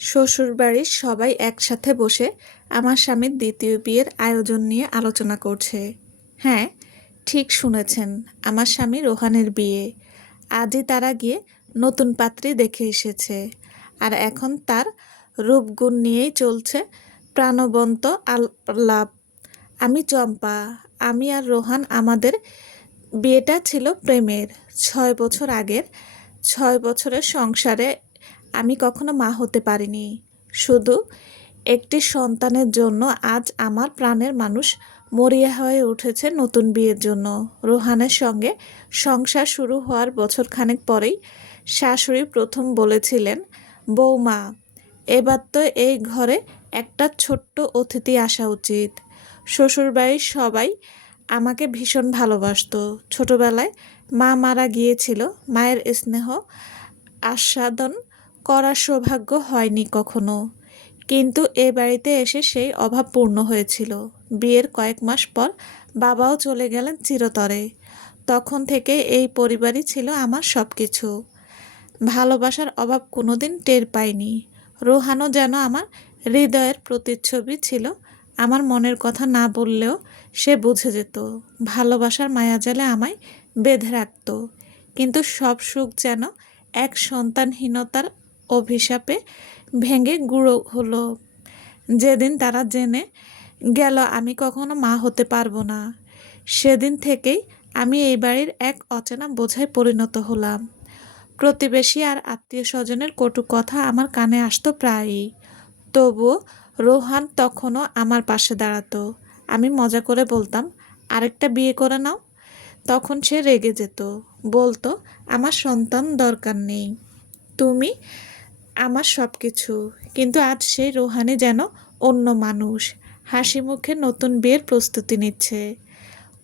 শ্বশুরবাড়ির সবাই একসাথে বসে আমার স্বামীর দ্বিতীয় বিয়ের আয়োজন নিয়ে আলোচনা করছে। হ্যাঁ, ঠিক শুনেছেন, আমার স্বামী রোহানের বিয়ে। আজই তারা গিয়ে নতুন পাত্রী দেখে এসেছে। আর এখন তার রূপগুণ নিয়েই চলছে প্রাণবন্ত আলাপ। আমি চম্পা। আমি আর রোহান, আমাদের বিয়েটা ছিল প্রেমের। 6 বছর আগের। 6 বছরের সংসারে আমি কখনো মা হতে পারিনি। শুধু একটি সন্তানের জন্য আজ আমার প্রাণের মানুষ মরিয়া হয়ে উঠেছে নতুন বিয়ের জন্য। রোহানের সঙ্গে সংসার শুরু হওয়ার বছরখানেক পরেই শাশুড়ি প্রথম বলেছিলেন, বৌমা, এবার তো এই ঘরে একটা ছোট্ট অতিথি আসা উচিত। শ্বশুরবাড়ির সবাই আমাকে ভীষণ ভালোবাসতো। ছোটবেলায় মা মারা গিয়েছিল। মায়ের স্নেহ আস্বাদন করার সৌভাগ্য হয়নি কখনো। কিন্তু এ বাড়িতে এসে সেই অভাব পূর্ণ হয়েছিল। বিয়ের কয়েক মাস পর বাবাও চলে গেলেন চিরতরে। তখন থেকে এই পরিবারই ছিল আমার সব কিছু। ভালোবাসার অভাব কোনোদিন টের পাইনি। রোহানও যেন আমার হৃদয়ের প্রতিচ্ছবি ছিল। আমার মনের কথা না বললেও সে বুঝে যেত। ভালোবাসার মায়াজালে আমায় বেঁধে রাখত। কিন্তু সব সুখ যেন এক সন্তানহীনতার অভিশাপে ভেঙে গুঁড়ো হলো যেদিন তারা জেনে গেল আমি কখনো মা হতে পারবো না। সেদিন থেকেই আমি এই বাড়ির এক অচেনা বোঝায় পরিণত হলাম। প্রতিবেশী আর আত্মীয় স্বজনের কটু কথা আমার কানে আসতো প্রায়ই। তবুও রোহান তখনও আমার পাশে দাঁড়াতো। আমি মজা করে বলতাম, আরেকটা বিয়ে করে নাও। তখন সে রেগে যেত, বলতো, আমার সন্তান দরকার নেই, তুমি আমার সব কিছু। কিন্তু আজ সেই রোহানি যেন অন্য মানুষ। হাসি মুখে নতুন বিয়ের প্রস্তুতি নিচ্ছে।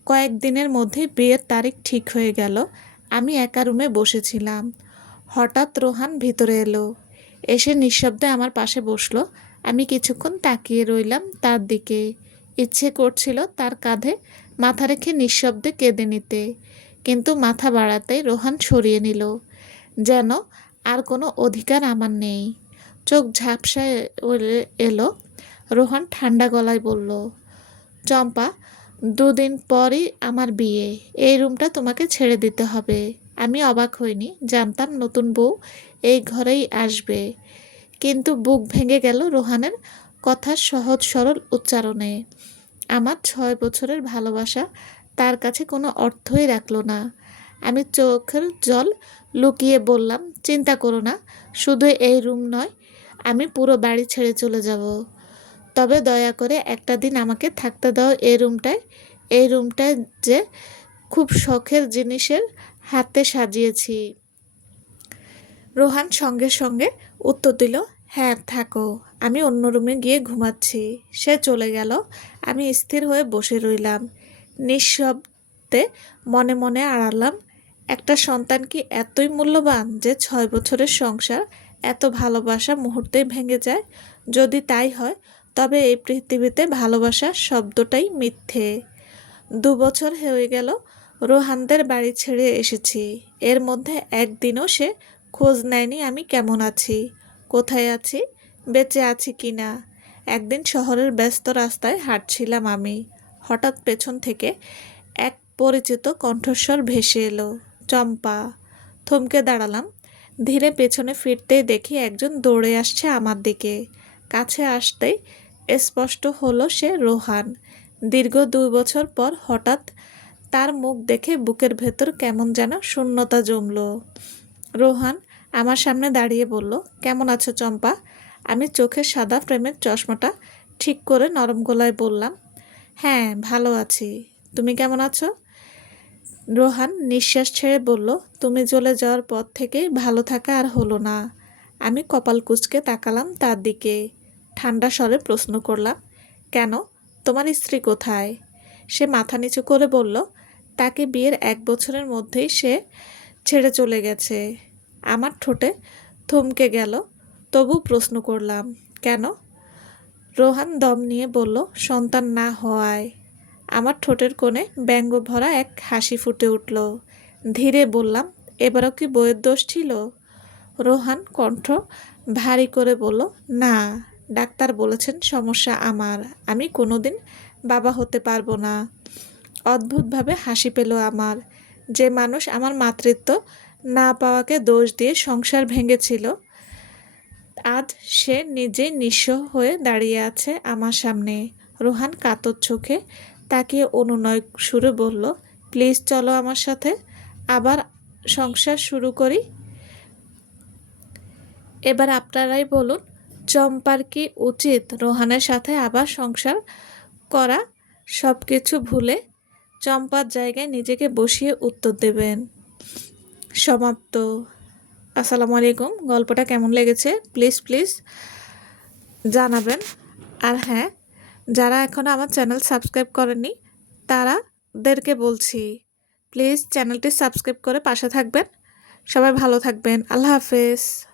কয়েকদিনের মধ্যে বিয়ের তারিখ ঠিক হয়ে গেল। আমি একা রুমে বসেছিলাম। হঠাৎ রোহান ভিতরে এলো। এসে নিঃশব্দে আমার পাশে বসলো। আমি কিছুক্ষণ তাকিয়ে রইলাম তার দিকে। ইচ্ছে করছিল তার কাঁধে মাথা রেখে নিঃশব্দে কেঁদে নিতে। কিন্তু মাথা বাড়াতেই রোহান সরিয়ে নিল, যেন আর কোনো অধিকার আমার নেই। চোখ ঝাপসায় এলো। রোহান ঠান্ডা গলায় বলল, চম্পা, 2 দিন পরই আমার বিয়ে। এই রুমটা তোমাকে ছেড়ে দিতে হবে। আমি অবাক হইনি, জানতাম নতুন বউ এই ঘরেই আসবে। কিন্তু বুক ভেঙে গেল রোহানের কথার সহজ সরল উচ্চারণে। আমার 6 বছরের ভালোবাসা তার কাছে কোনো অর্থই রাখলো না। আমি চোখের জল লুকিয়ে বললাম, চিন্তা করো না, শুধু এই রুম নয়, আমি পুরো বাড়ি ছেড়ে চলে যাব। তবে দয়া করে একটা দিন আমাকে থাকতে দাও এই রুমটায়। এই রুমটায় যে খুব শখের জিনিসের হাতে সাজিয়েছি। রোহান সঙ্গে সঙ্গে উত্তর দিল, হ্যাঁ থাকো, আমি অন্য রুমে গিয়ে ঘুমাচ্ছি। সে চলে গেল। আমি স্থির হয়ে বসে রইলাম, নিঃশব্দে মনে মনে আড়ালাম, একটা সন্তান কি এতই মূল্যবান যে 6 বছরের সংসার এত ভালোবাসা মুহূর্তেই ভেঙে যায়? যদি তাই হয়, তবে এই পৃথিবীতে ভালোবাসা শব্দটাই মিথ্যে। 2 বছর হয়ে গেল রোহানদের বাড়ি ছেড়ে এসেছি। এর মধ্যে একদিনও সে খোঁজ নেয়নি আমি কেমন আছি, কোথায় আছি, বেঁচে আছি কি না। একদিন শহরের ব্যস্ত রাস্তায় হাঁটছিলাম আমি। হঠাৎ পেছন থেকে এক পরিচিত কণ্ঠস্বর ভেসে এলো, চম্পা। থমকে দাঁড়ালাম। ধীরে পেছনে ফিরতেই দেখি একজন দৌড়ে আসছে আমার দিকে। কাছে আসতেই স্পষ্ট হলো সে রোহান। দীর্ঘ 2 বছর পর হঠাৎ তার মুখ দেখে বুকের ভেতর কেমন যেন শূন্যতা জমল। রোহান আমার সামনে দাঁড়িয়ে বলল, কেমন আছো চম্পা? আমি চোখের সাদা ফ্রেমের চশমাটা ঠিক করে নরম গলায় বললাম, হ্যাঁ ভালো আছি, তুমি কেমন আছো? রোহান নিঃশ্বাস ছেড়ে বলল, তুমি চলে যাওয়ার পর থেকেই ভালো থাকা আর হলো না। আমি কপাল কুঁচকে তাকালাম তার দিকে। ঠান্ডা স্বরে প্রশ্ন করলাম, কেন, তোমার স্ত্রী কোথায়? সে মাথা নিচু করে বলল, তাকে বিয়ের 1 বছরের মধ্যেই সে ছেড়ে চলে গেছে। আমার ঠোঁটে থমকে গেল, তবু প্রশ্ন করলাম, কেন? রোহান দম নিয়ে বলল, সন্তান না হওয়ায়। আমার ঠোঁটের কোণে ব্যঙ্গ ভরা এক হাসি ফুটে উঠল। ধীরে বললাম, এবারও কি বইয়ের দোষ ছিল? রোহান কণ্ঠ ভারী করে বলল, না, ডাক্তার বলেছেন সমস্যা আমার, আমি কোনোদিন বাবা হতে পারবো না। অদ্ভুতভাবে হাসি পেল আমার। যে মানুষ আমার মাতৃত্ব না পাওয়াকে দোষ দিয়ে সংসার ভেঙেছিল, আজ সে নিজে নিঃস্ব হয়ে দাঁড়িয়ে আছে আমার সামনে। রোহান কাতর চোখে তাকিয়ে অনুনয় সুরে বলল, প্লিজ চলো আমার সাথে, আবার সংসার শুরু করি। এবার আপনারাই বলুন, চম্পার কি উচিত রোহানের সাথে আবার সংসার করা? সব কিছু ভুলে চম্পার জায়গায় নিজেকে বসিয়ে উত্তর দেবেন। সমাপ্ত। আসসালামু আলাইকুম। গল্পটা কেমন লেগেছে প্লিজ জানাবেন। আর হ্যাঁ, যারা এখনও আমার চ্যানেল সাবস্ক্রাইব করেনি তারাদেরকে বলছি, প্লিজ চ্যানেলটি সাবস্ক্রাইব করে পাশে থাকবেন। সবাই ভালো থাকবেন। আল্লাহ হাফেজ।